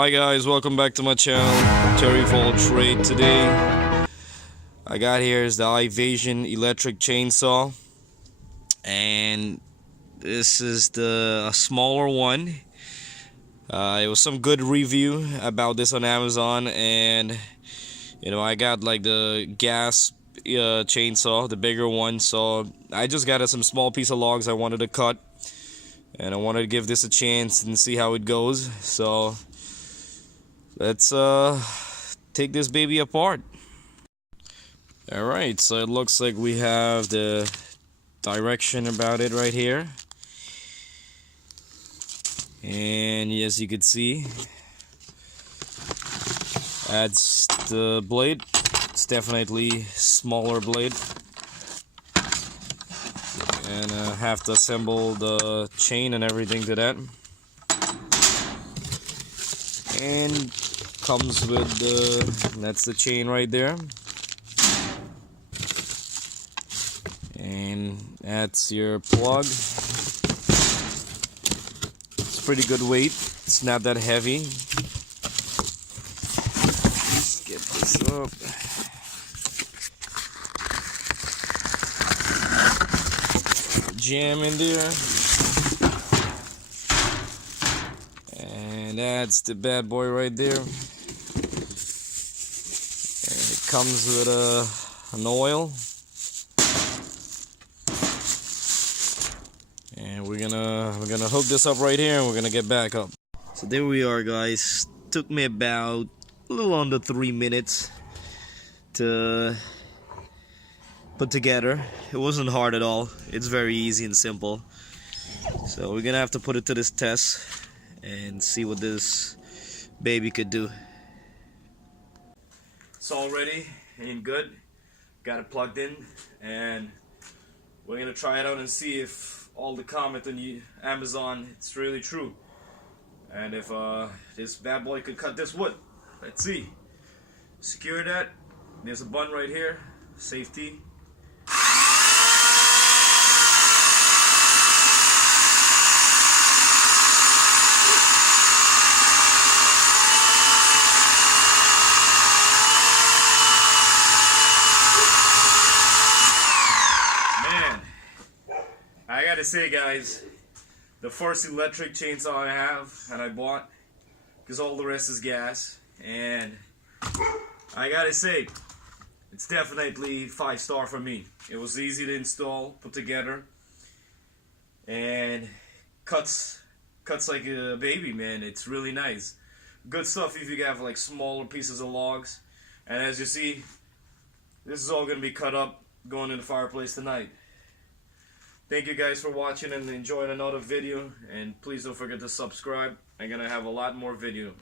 Hi guys, welcome back to my channel, Terry Fall Trade. Today I got here is the Ivation electric chainsaw, and this is a smaller one. It was some good review about this on Amazon, and I got like the gas chainsaw, the bigger one, so I just got some small piece of logs I wanted to cut, and I wanted to give this a chance and see how it goes. So let's take this baby apart. Alright, so it looks like we have the direction about it right here, and as you can see, that's the blade. It's definitely smaller blade, and have to assemble the chain and everything to that, and comes with that's the chain right there, and that's your plug. It's pretty good weight, it's not that heavy. Let's get this up. Jam in there, and that's the bad boy right there. And it comes with an oil, and we're gonna hook this up right here, and we're gonna get back up. So there we are, guys. Took me about a little under 3 minutes to put together. It wasn't hard at all. It's very easy and simple. So we're gonna have to put it to this test and see what this baby could do. It's all ready and good. Got it plugged in, and we're gonna try it out and see if all the comment on Amazon it's really true, and if this bad boy could cut this wood. Let's see. Secure that. There's a button right here. Safety. I gotta say, guys, the first electric chainsaw I have and I bought, because all the rest is gas, and I gotta say, it's definitely 5-star for me. It was easy to install, put together, and cuts like a baby, man. It's really nice. Good stuff if you have like smaller pieces of logs. And as you see, this is all gonna be cut up, going in the fireplace tonight. Thank you guys for watching and enjoying another video, and please don't forget to subscribe. I'm gonna have a lot more video.